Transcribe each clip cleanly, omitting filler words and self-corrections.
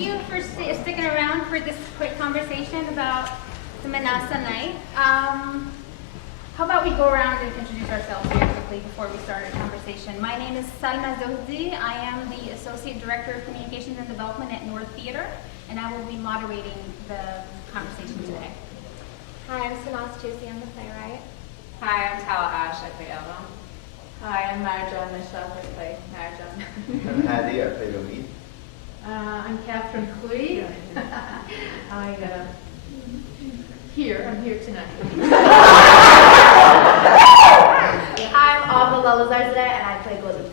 thank you for sticking around for this quick conversation about the MENASA night. How about we go around and introduce ourselves very quickly before we start our conversation. My name is Sanaz Toossi. I am the Associate Director of Communications and Development at North Theater, and I will be moderating the conversation today. Hi, I'm Sanaz Toossi. I'm the playwright. Hi, I'm Tala Ash. I play Eva. Hi, I'm Marjan Michelle. I play Marjan. I'm Hadi. I play the lead. I'm Catherine Clee. I'm here tonight. I'm Alma Lalazar today, and I play Global.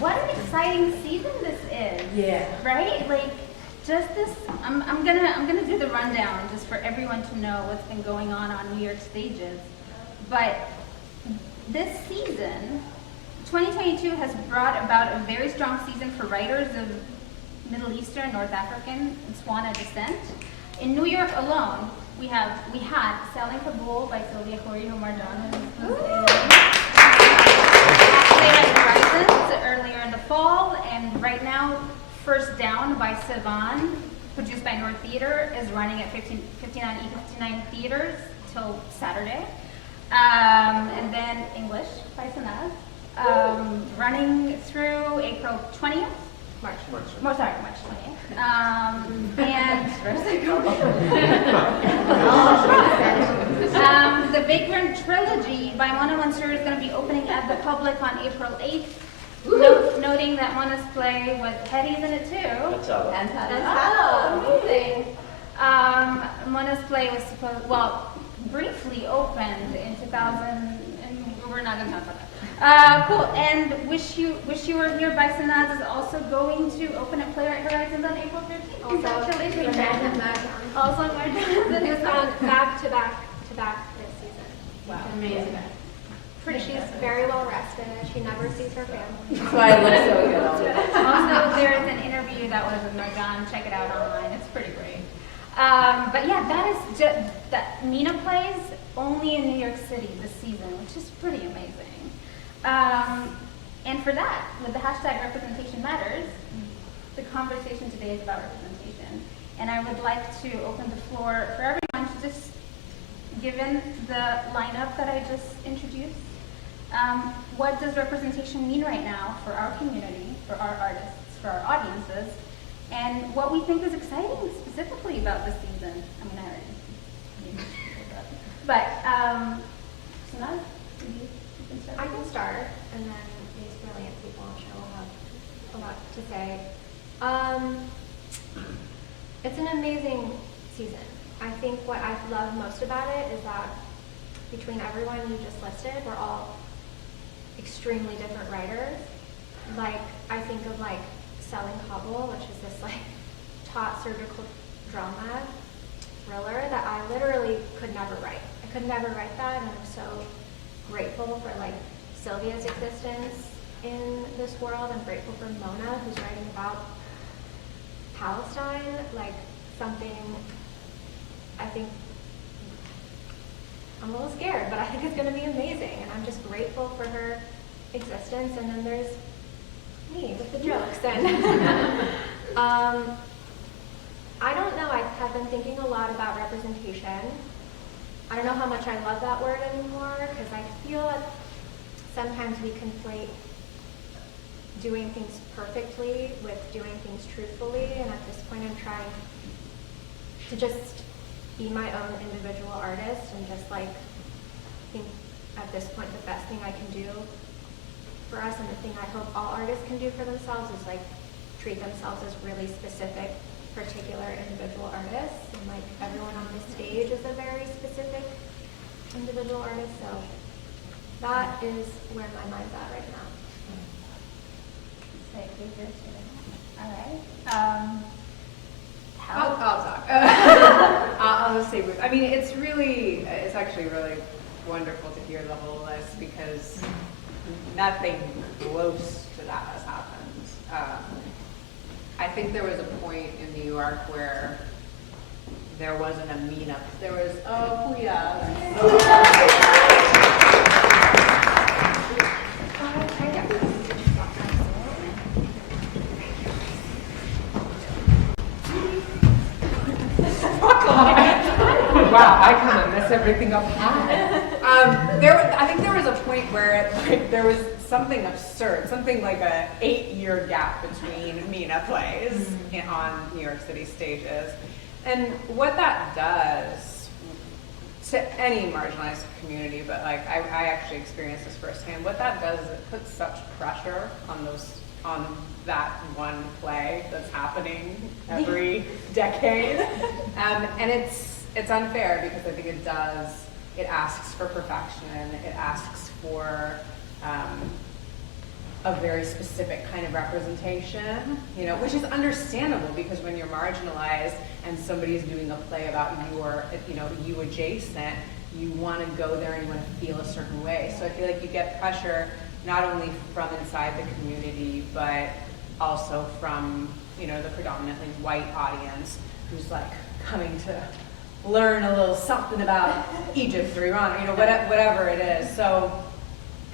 What an exciting season this is. Yeah. Right? Like, just this, I'm gonna do the rundown just for everyone to know what's been going on New York stages. But this season, 2022 has brought about a very strong season for writers of Middle Eastern, North African, and Swana descent. In New York alone, we had Selling Kabul by Sylvia Correjo Marjan, Playwright Horizons earlier in the fall, and right now, First Down by Sivan, produced by North Theater, is running at 59 theaters till Saturday. And then English by Sanaz, running through April 20th. March 20th. And where's that going? The Vagrant Trilogy by Mona Mansour is going to be opening at the public on April 8th. Noting that Mona's play with Hetty's in it too. And Amazing. Mona's play was briefly opened in 2000, and we're not going to talk about that. Cool. And Wish You Were Here by Sanaz is also going to open at Playwright Horizons on April 15th. Congratulations. Also Marjan. It's gone back to back this season. Wow. Amazing. She's very well rested. She never sees her family. That's why I look so good all the time. Also, there is an interview that was with Marjan. Check it out online. It's pretty great. But yeah, that is just that MENA plays only in New York City this season, which is pretty amazing. And for that, with the hashtag Representation Matters, the conversation today is about representation. And I would like to open the floor for everyone to just, given the lineup that I just introduced, what does representation mean right now for our community, for our artists, for our audiences, and what we think is exciting specifically about this season? I mean, I already but Sanaz, you can start. I can start, and then these brilliant people, I'm sure, will have a lot to say. It's an amazing season. I think what I love most about it is that between everyone you just listed, we're all extremely different writers. Like, I think of like Selling Kabul, which is this like taut surgical drama thriller that I literally could never write. I could never write that, and I'm so grateful for like Sylvia's existence in this world. I'm grateful for Mona, who's writing about Palestine, like something I think I'm a little scared, but I think it's going to be amazing, and I'm just grateful for her existence. And then there's me with the jokes, and I don't know. I have been thinking a lot about representation. I don't know how much I love that word anymore, because I feel that sometimes we conflate doing things perfectly with doing things truthfully, and at this point I'm trying to just be my own individual artist and just like think at this point the best thing I can do for us, and the thing I hope all artists can do for themselves, is like treat themselves as really specific, particular individual artists, and like everyone on this stage is a very specific individual artist. So that is where my mind's at right now. All right. I'll talk. I'll just say, I mean, it's actually really wonderful to hear the whole list, because nothing close to that has happened. I think there was a point in New York where there wasn't a meetup. There was, oh yeah. I kind of mess everything up. I think there was a point where like there was something absurd, something like a 8-year gap between MENA plays on New York City stages, and what that does to any marginalized community, but like I actually experienced this firsthand. What that does is it puts such pressure on that one play that's happening every decade, and it's unfair because I think it asks for perfection, it asks for a very specific kind of representation, you know, which is understandable because when you're marginalized and somebody's doing a play about you adjacent, you want to go there and you want to feel a certain way. So I feel like you get pressure not only from inside the community, but also from, you know, the predominantly white audience who's like coming to learn a little something about Egypt or Iran, you know, whatever it is. So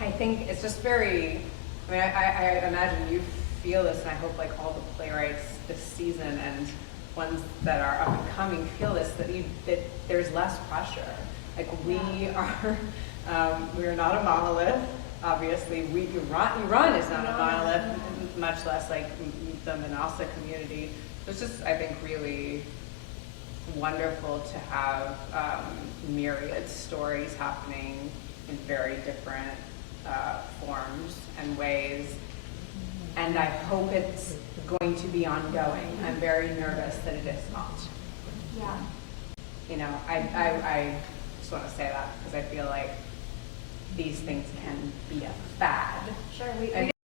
I think it's just very, I mean, I imagine you feel this, and I hope like all the playwrights this season and ones that are up and coming feel this, that there's less pressure. Like we are not a monolith. Obviously, Iran is not a monolith, much less like the MENASA community. It's just, I think, really wonderful to have myriad stories happening in very different forms and ways, and I hope it's going to be ongoing. I'm very nervous that it is not. Yeah. You know, I just want to say that because I feel like these things can be a fad. Sure.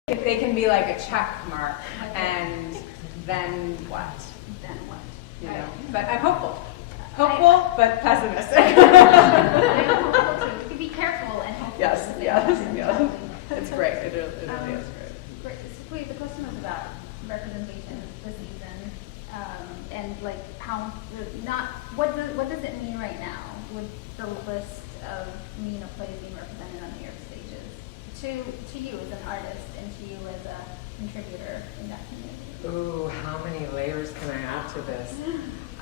They can be like a check mark, and then what? Then what? You know, but I'm hopeful. Hopeful, but pessimistic. I'm hopeful too. You can be careful and hopeful. Yes. Exactly. It's great. It really is great. Great. So please, the question was about representation this season, and like how what does it mean right now with the list of MENA plays being represented on New York stages to you as an artist and to you as a contributor in that community? Ooh, how many layers can I add to this?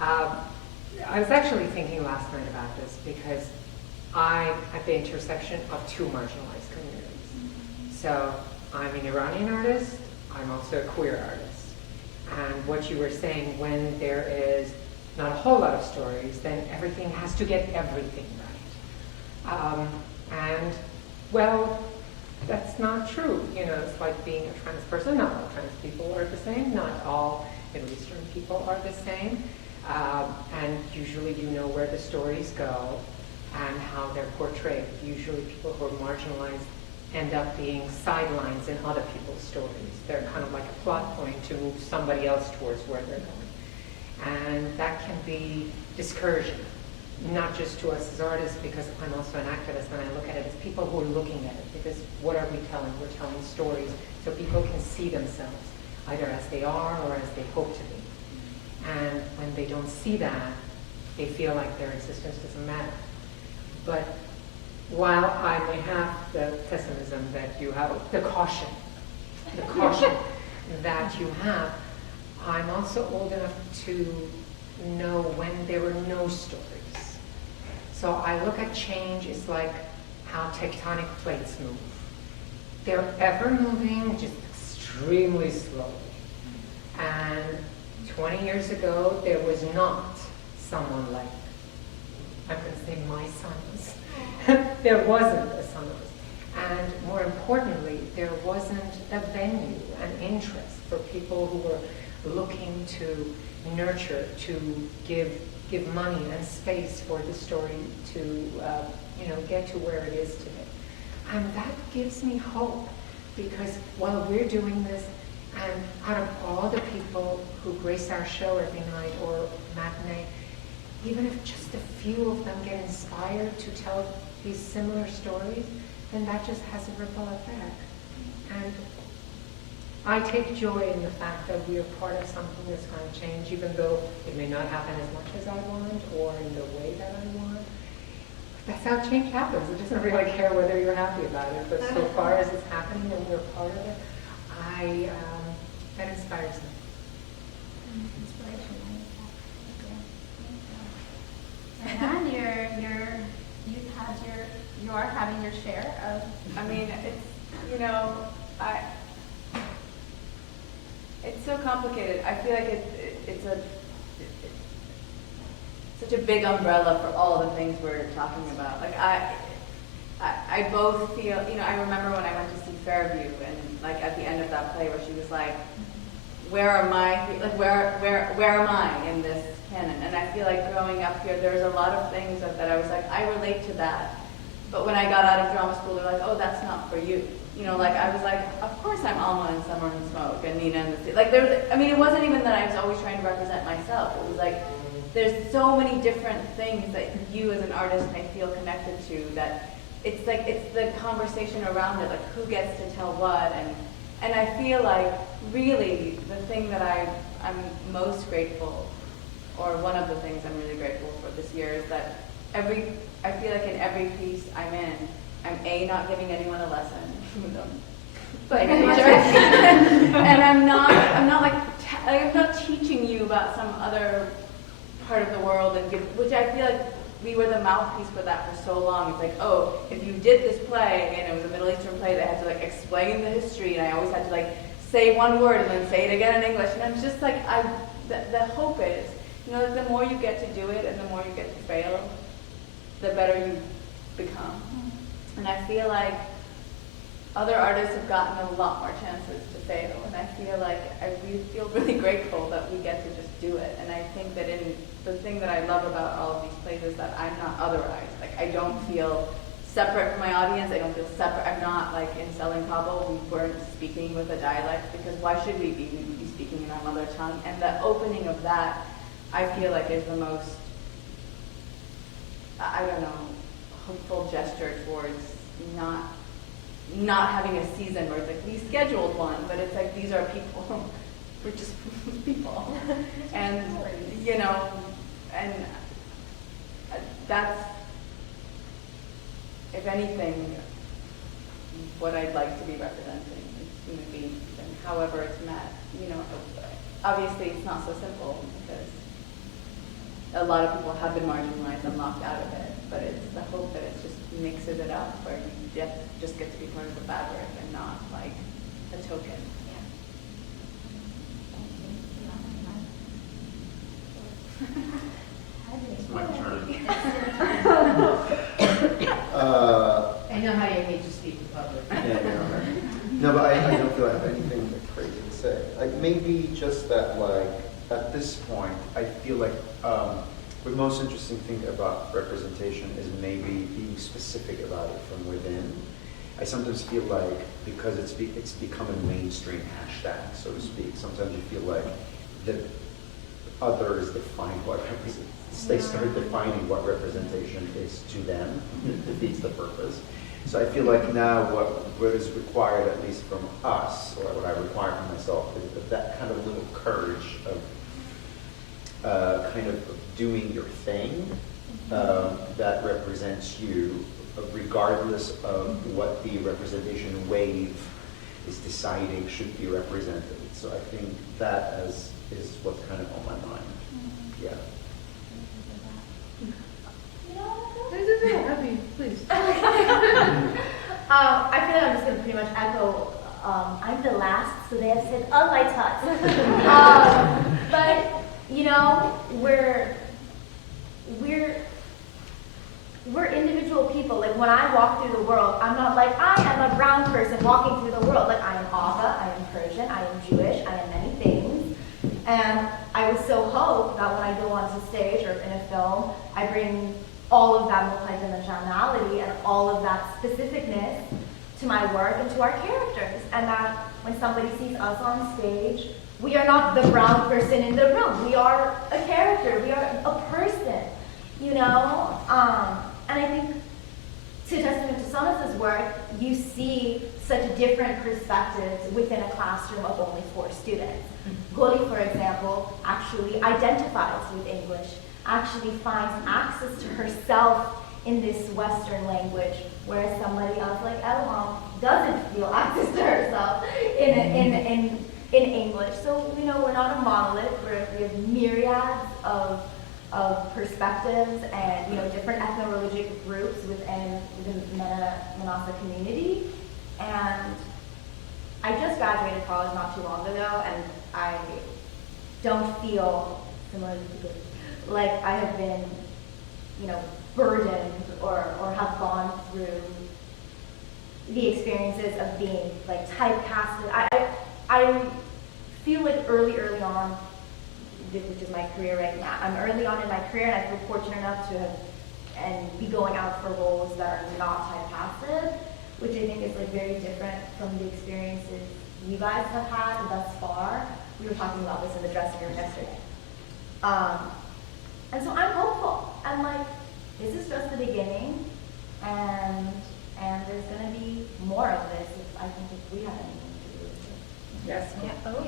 I was actually thinking last night about this because I'm at the intersection of two marginalized communities. So I'm an Iranian artist, I'm also a queer artist. And what you were saying, when there is not a whole lot of stories, then everything has to get everything right. And, well, that's not true. You know, it's like being a trans person. Not all trans people are the same. Not all Middle Eastern people are the same. And usually you know where the stories go and how they're portrayed. Usually people who are marginalized end up being sidelines in other people's stories. They're kind of like a plot point to move somebody else towards where they're going. And that can be discouraging, not just to us as artists, because I'm also an activist and I look at it as people who are looking at it, because what are we telling? We're telling stories so people can see themselves, either as they are or as they hope to be. And when they don't see that, they feel like their existence doesn't matter. But while I may have the pessimism that you have, the caution that you have, I'm also old enough to know when there were no stories. So I look at change as like how tectonic plates move. They're ever moving, just extremely slowly. And 20 years ago, there was not someone like, I'm going to say my sons. There wasn't a Sanaz. And more importantly, there wasn't a venue, an interest for people who were looking to nurture, to give money and space for the story to get to where it is today. And that gives me hope, because while we're doing this, and out of all the people who grace our show every night or matinee, even if just a few of them get inspired to tell these similar stories, then that just has a ripple effect. And I take joy in the fact that we are part of something that's going to change, even though it may not happen as much as I want or in the way that I want. That's how change happens. It doesn't really care whether you're happy about it, but so far as it's happening and we're part of it, that inspires me. And your share of? I mean, it's, it's so complicated. I feel like it's such a big umbrella for all the things we're talking about. Like I both feel, I remember when I went to see Fairview, and like at the end of that play where she was like, where am I, like where am I in this canon? And I feel like growing up here, there's a lot of things that I was like, I relate to that. But when I got out of drama school, they're like, oh, that's not for you. Like I was like, of course I'm Alma and Summer and Smoke and Nina and the Sea. Like it wasn't even that I was always trying to represent myself. It was like, there's so many different things that you as an artist may feel connected to, that it's like, it's the conversation around it, like who gets to tell what. And I feel like really the thing that I'm most grateful, or one of the things I'm really grateful for this year, is that I feel like in every piece I'm in, I'm not giving anyone a lesson, even though I'm a teacher, and I'm not teaching you about some other part of the world, which I feel like we were the mouthpiece for that for so long. It's like, oh, if you did this play, and it was a Middle Eastern play, they had to like explain the history, and I always had to like say one word and then say it again in English, and I'm just like, the hope is, the more you get to do it and the more you get to fail, the better you become. And I feel like other artists have gotten a lot more chances to fail, and I feel like we feel really grateful that we get to just do it. And I think that the thing that I love about all of these plays is that I'm not otherized. Like, I don't feel separate from my audience. I don't feel separate. I'm not like in Selling Cobble. We weren't speaking with a dialect, because why should we be? We would be speaking in our mother tongue. And the opening of that, I feel like, is the most, I don't know, hopeful gesture towards not having a season where it's like, we scheduled one, but it's like, these are people. We're just people. And, and that's, if anything, what I'd like to be representing is human beings, and however it's met. Obviously it's not so simple, because a lot of people have been marginalized and locked out of it, but it's the hope that it just mixes it up, where you just get to be part of the fabric and not like a token. It's my turn. I know how you hate to speak in public. No, but I don't feel I have anything crazy to say. Like, maybe just that, like, at this point, I feel like the most interesting thing about representation is maybe being specific about it from within. I sometimes feel like, because it's become a mainstream hashtag, so to speak, sometimes you feel like the others define what representation. They start defining what representation is to them. It defeats the purpose. So I feel like now what is required, at least from us, or what I require from myself, is that kind of little courage of kind of doing your thing that represents you, regardless of what the representation wave is deciding should be represented. So I think that is what's kind of on my mind. Yeah. Please. I feel like I'm just going to pretty much echo. I'm the last, so they have said all my thoughts. But we're individual people. Like, when I walk through the world, I'm not like, I am a brown person walking through the world. Like, I am Ava, I am Persian, I am Jewish, I am many things. And I would so hope that when I go onto stage or in a film, I bring all of that multidimensionality and all of that specificness to my work and to our characters. And that when somebody sees us on stage, we are not the brown person in the room. We are a character. We are a person, And I think, to testament to Sanaz's work, you see such different perspectives within a classroom of only 4 students. Goli, for example, actually identifies with English, actually finds access to herself in this Western language, whereas somebody else like Elham doesn't feel access to herself in English. So, we're not a monolith. We have myriads of perspectives and, different ethno-religious groups within the MENASA community. And I just graduated college not too long ago, and I don't feel similar to like I have been, burdened or have gone through the experiences of being like typecasted. I feel like early on, which is my career right now. I'm early on in my career, and I feel fortunate enough to have and be going out for roles that are not typecasted, which I think is like very different from the experiences you guys have had thus far. We were talking about this in the dressing room yesterday. And so I'm hopeful. I'm like, this is just the beginning, and there's gonna be more of this I think if we have anything to do with it. Yes. Yeah. Oh, I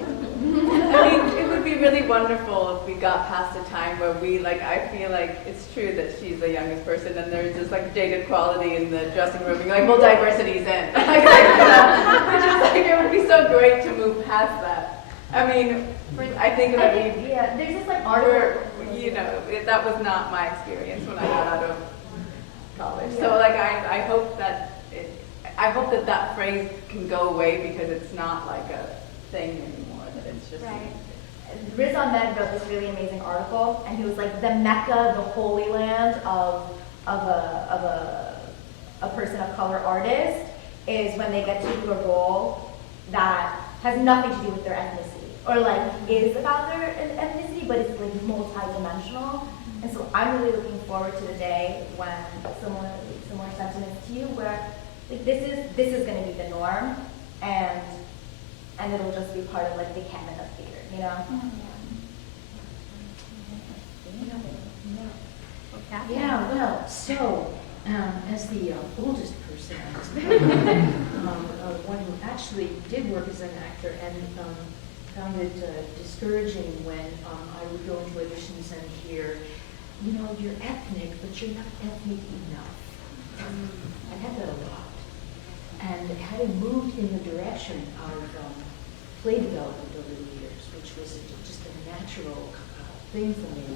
mean, it would be really wonderful if we got past a time where I feel like it's true that she's the youngest person and there's this like dated quality in the dressing room, being like, well, diversity's in. Which is like, it would be so great to move past that. I mean, I think that there's this like that was not my experience when I got out of college. So like, I hope that that phrase can go away because it's not like a thing anymore, that it's just right. Riz Ahmed wrote this really amazing article, and he was like, the Mecca, the holy land of a person of color artist is when they get to do a role that has nothing to do with their ethnicity, or like is about their ethnicity, but it's like multi-dimensional. And so I'm really looking forward to the day when similar sentiments to you, where like, this is going to be the norm, and it'll just be part of like the canon of theater, you know? Yeah, well, so, as the oldest person on this panel, one who actually did work as an actor and found it discouraging when I would go into auditions and hear, you're ethnic, but you're not ethnic enough. I've had that a lot. And having moved in the direction of play development over the years, which was just a natural thing for me,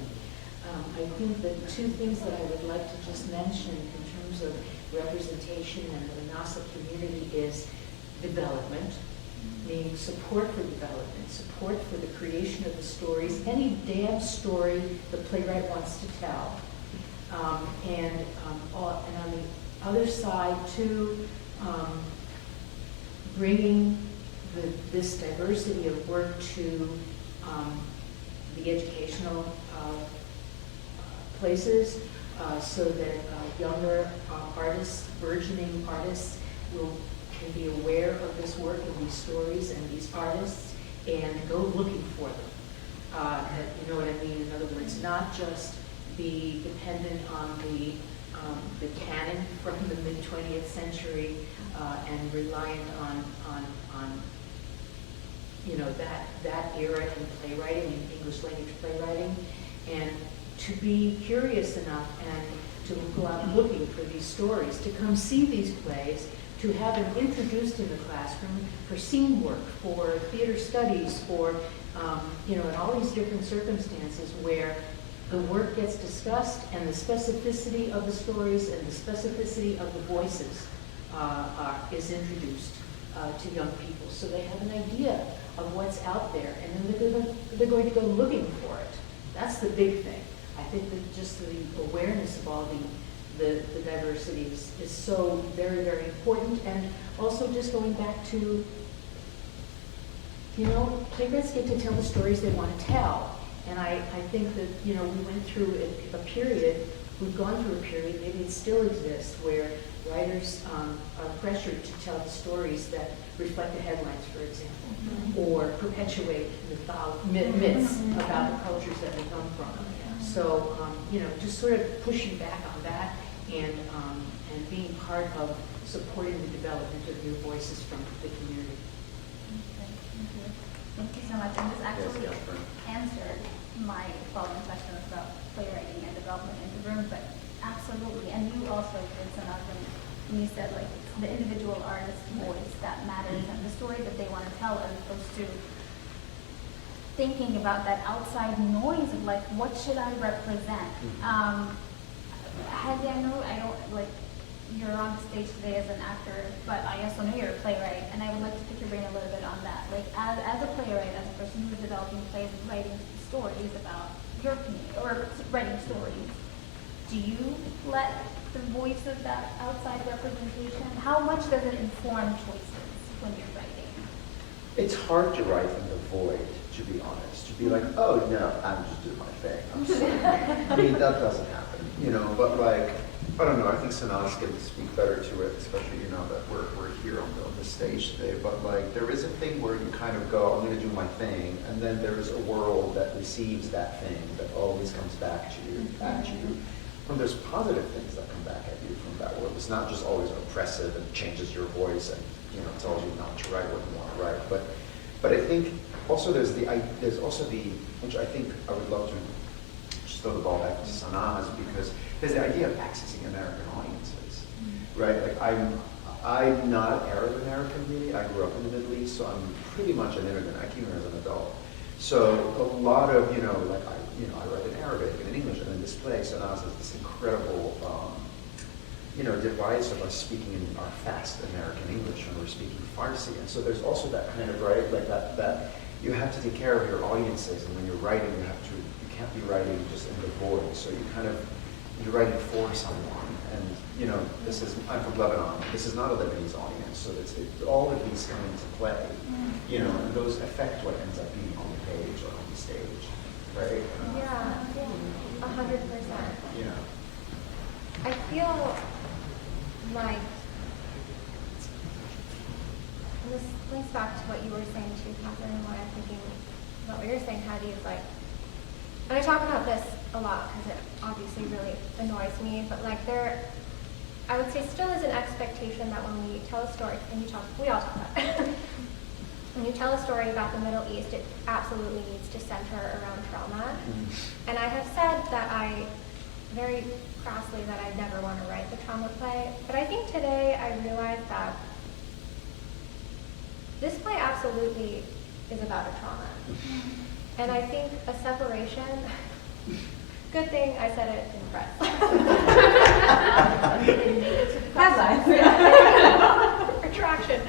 I think the two things that I would like to just mention in terms of representation and the MENASA community is development, meaning support for development, support for the creation of the stories, any damn story the playwright wants to tell. And on the other side, too, bringing this diversity of work to the educational places so that younger artists, burgeoning artists, can be aware of this work and these stories and these artists and go looking for them. You know what I mean? In other words, not just be dependent on the canon from the mid-20th century and reliant on that era in playwriting, in English language playwriting, and to be curious enough and to go out looking for these stories, to come see these plays, to have them introduced in the classroom for scene work, for theater studies, for in all these different circumstances where the work gets discussed and the specificity of the stories and the specificity of the voices is introduced to young people, so they have an idea of what's out there, and then they're going to go looking for it. That's the big thing. I think that just the awareness of all the diversity is so very, very important, and also just going back to, playwrights get to tell the stories they want to tell. And I think that, we went through a period, we've gone through a period, maybe it still exists, where writers are pressured to tell the stories that reflect the headlines, for example, or perpetuate myths about the cultures that they come from. So, just sort of pushing back on that and being part of supporting the development of new voices from the community. Thank you so much. And this actually answered my following question about playwriting and development in the room, but absolutely. And you also did some of them when you said like it's the individual artist's voice that matters and the story that they want to tell, as opposed to thinking about that outside noise of like, what should I represent? Heidi, I know I don't like, you're on stage today as an actor, but I also know you're a playwright, and I would like to pick your brain a little bit on that. Like, as a playwright, as a person who's developing plays and writing stories about your community, or writing stories, do you let the voice of that outside representation, how much does it inform choices when you're writing? It's hard to write in the void, to be honest. To be like, oh no, I'm just doing my thing. I'm sorry. I mean, that doesn't happen, you know. But like, I don't know. I think Sanaz can speak better to it, especially that we're here on the stage today. But like, there is a thing where you kind of go, I'm going to do my thing, and then there is a world that receives that thing that always comes back to you, at you. And there's positive things that come back at you from that world. It's not just always oppressive and changes your voice and tells you not to write what you want to write. But I think also there's also the which I think I would love to just throw the ball back to Sanaz, because there's the idea of accessing American audiences, right? Like I'm not Arab American really. I grew up in the Middle East, so I'm pretty much an immigrant. I came here as an adult. So a lot of like I write in Arabic and in English, and in this play, Sanaz has this incredible device of us speaking in our fast American English when we're speaking Farsi. And so there's also that kind of, right, like that you have to take care of your audiences, and when you're writing, you can't be writing just in the void. So you're writing for someone. And I'm from Lebanon. This is not a Lebanese audience, so all of these come into play, and those affect what ends up being on the page or on the stage, right? Yeah, 100%. Yeah. I feel like, and this links back to what you were saying too, Catherine, and what I'm thinking about what you're saying, Heidi, is like, and I talk about this a lot because it obviously really annoys me, but like I would say still is an expectation that when we tell a story, and we all talk about it, when you tell a story about the Middle East, it absolutely needs to center around trauma. And I have said that very crassly, that I never want to write the trauma play, but I think today I realized that this play absolutely is about a trauma. And I think a separation, good thing I said it in press. Headline. Retraction.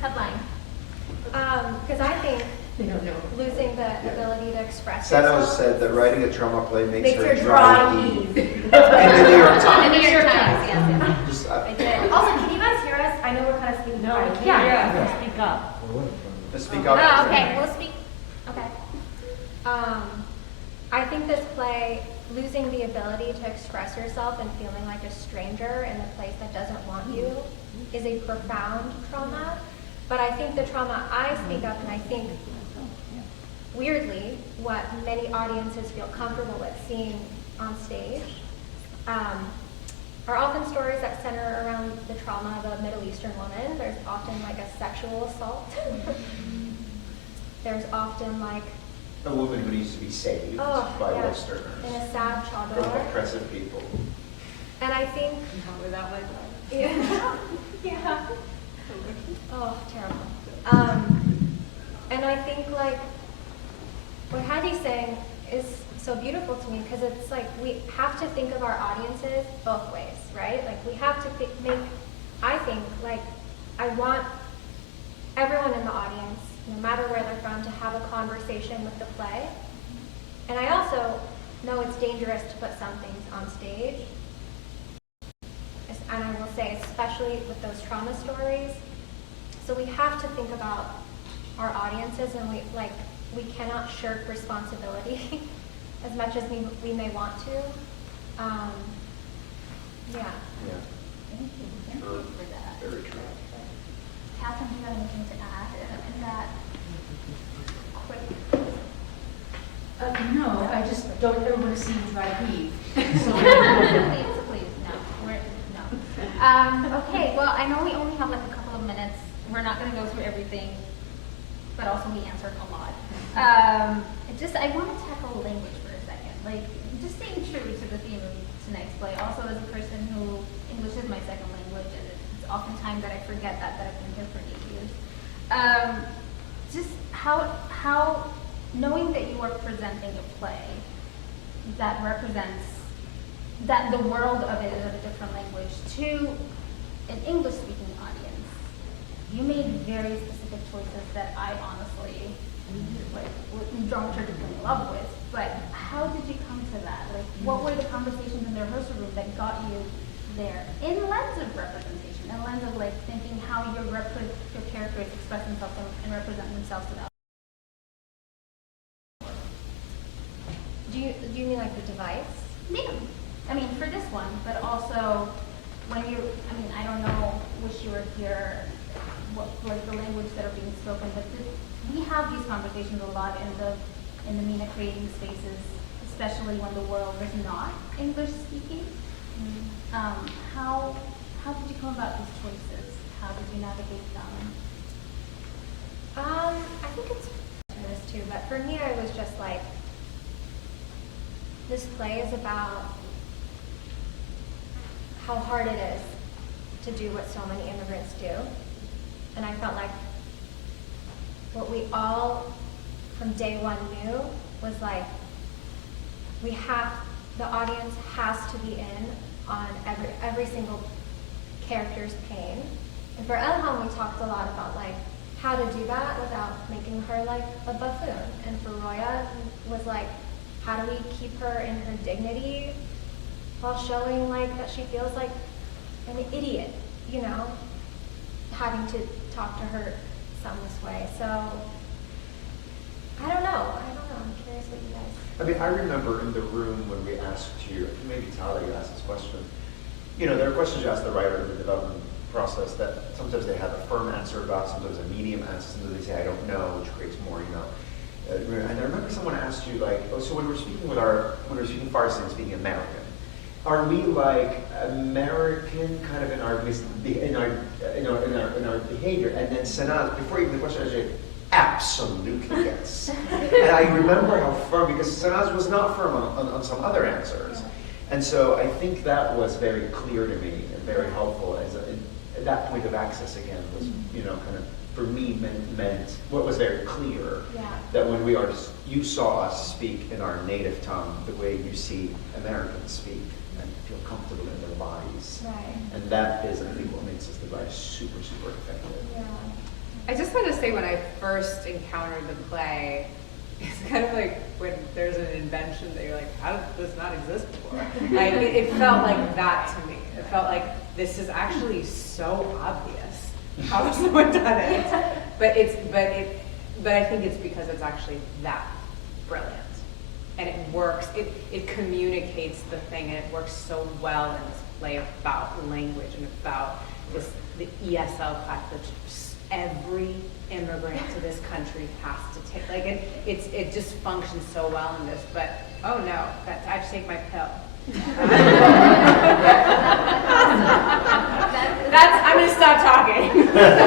Headline. Because I think They don't know. losing the ability to express Sanaz yourself. said that writing a trauma play makes her her dry dry heave. In the New York In Times. the New York Times, yes. Just, I did. Also, can you guys hear us? I know we're kind of speaking. No, loud. I can't. Speak up. just speak up. Oh, okay, we'll speak. Okay. I think this play, losing the ability to express yourself and feeling like a stranger in a place that doesn't want you, is a profound trauma. But I think the trauma I speak of, and I think, weirdly, what many audiences feel comfortable with seeing on stage, are often stories that center around the trauma of a Middle Eastern woman. There's often like a sexual assault. There's often like A woman who needs to be saved Oh, by yeah. Westerners in a sad from chador. oppressive people. And I think, Without my yeah, yeah. Oh, terrible. And I think like what Heidi's saying is so beautiful to me, because it's like we have to think of our audiences both ways, right? Like we have to I think like I want everyone in the audience, no matter where they're from, to have a conversation with the play. And I also know it's dangerous to put some things on stage. And I will say, especially with those trauma stories. So we have to think about our audiences, and we cannot shirk responsibility as much as we may want to. Yeah. Yeah, Thank you. Thank True. you for that. very true. Catherine, do you have anything to add in that quick? No, I just don't ever want to see you dry heave. Please, no. Okay, well, I know we only have like a couple of minutes. We're not going to go through everything, but also we answered a lot. I want to tackle language for a second. Like, just staying true to the theme of tonight's play. Also, as a person who, English is my second language, and it's oftentimes that I forget that I've been here for 8 years. Just how knowing that you are presenting a play that represents that the world of it is in a different language to an English-speaking audience. You made very specific choices that I honestly like dramaturgically in love with. But how did you come to that? Like, what were the conversations in the rehearsal room that got you there? In lens of representation, in lens of like thinking how your characters express themselves and represent themselves to the audience. Do you mean like the device? Yeah. I mean, for this one, but also when you, I mean, I don't know, wish you were here, what, like the language that are being spoken, but we have these conversations a lot in the MENA creating spaces, especially when the world is not English speaking. How did you come about these choices? How did you navigate them? I think it's this too, but for me, I was just like, this play is about how hard it is to do what so many immigrants do. And I felt like what we all from day one knew was like, the audience has to be in on every single character's pain. And for Elham, we talked a lot about like how to do that without making her like a buffoon. And for Roya was like, how do we keep her in her dignity while showing like that she feels like an idiot, you know, having to talk to her some this way. So I don't know. I'm curious what you guys. I mean, I remember in the room when we asked you, maybe Tyler, you asked this question. You know, there are questions you ask the writer in the development process that sometimes they have a firm answer about, sometimes a medium answer, sometimes they say, I don't know, which creates more, you know. And I remember someone asked you, like, oh, so when we're speaking speaking Farsi and speaking American, are we like American kind of in our behavior? And then Sanaz, before even the question, I said, absolutely yes. And I remember how firm, because Sanaz was not firm on some other answers. And so I think that was very clear to me and very helpful as that point of access again was, you know, kind of for me meant what was very clear, that when you saw us speak in our native tongue the way you see Americans speak and feel comfortable in their bodies. Right. And that is, I think, what makes this device super, super effective. Yeah. I just want to say when I first encountered the play, it's kind of like when there's an invention that you're like, how did this not exist before? Like, it felt like that to me. It felt like this is actually so obvious. How has someone done it? But I think it's because it's actually that brilliant. And it works, it communicates the thing, and it works so well in this play about language and about the ESL class that every immigrant to this country has to take. Like it just functions so well in this, but oh no, I have to take my pill. I'm gonna stop talking. That's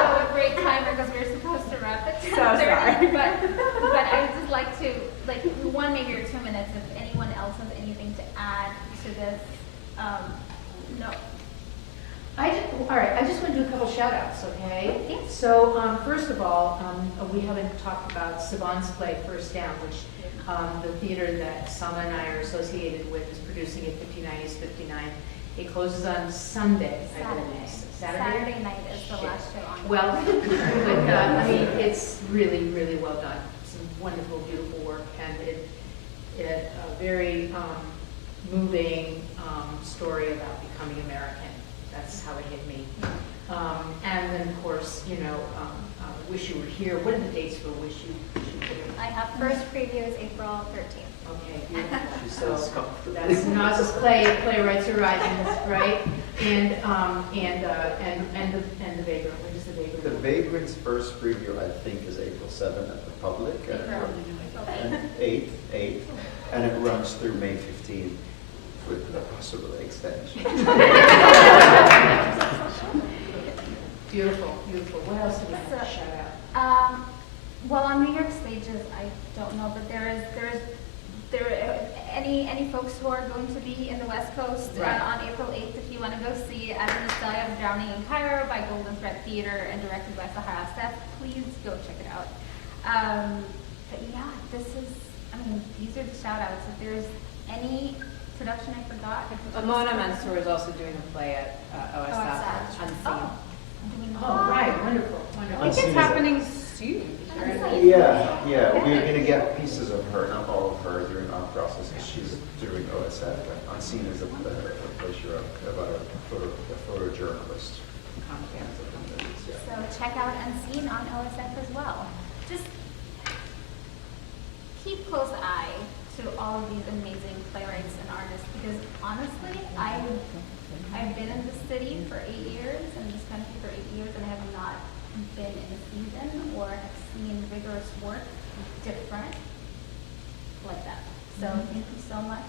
also a great timer because we're supposed to wrap it. So sorry. But I would just like to, like, 1 maybe or 2 minutes, if anyone else has anything to add to this. No. All right, I just want to do a couple shout outs, okay? Yes. So, first of all, we haven't talked about Saban's play, First Down, which the theater that Sama and I are associated with is producing at 59 East 59. It closes on Sunday, I believe. Saturday night is the last show on. Well, but, I mean, it's really, really well done. It's a wonderful, beautiful work, and it a very moving story about becoming American. That's how it hit me. And then, of course, you know, Wish You Were Here. What are the dates for Wish You Were Here? I have first preview is April 13th. Okay, beautiful. She So says comfortable. that's Sanaz's play, Playwrights Horizons, right? And the Vagrant. When is the Vagrant? The Vagrant's first preview, I think, is April 7th at the Public, and 8th, and it runs through May 15th with a possible extension. Beautiful, beautiful. What else do we have to shout out? Well, on New York stages, I don't know, but there are any folks who are going to be in the West Coast Right. On April 8th. If you want to go see As in the Sky of Drowning in Cairo by Golden Thread Theater and directed by Sahara Steph, please go check it out. But yeah, these are the shout outs. If there's Any production I forgot? Mona Mansour is also doing a play at OSF, Unseen. Oh, do we know? Oh, right, wonderful, I wonderful. think Unseen it's is a- happening soon. Yeah, we're gonna get pieces of her, not all of her, during our process, because she's doing OSF. Like, Unseen is a place you're about a photojournalist. Yeah. So check out Unseen on OSF as well. Just keep close eye to all of these amazing playwrights and artists, because honestly, I've been in the city for 8 years, and this country for 8 years, and I have not been in a season or have seen rigorous work different like that. So thank you so much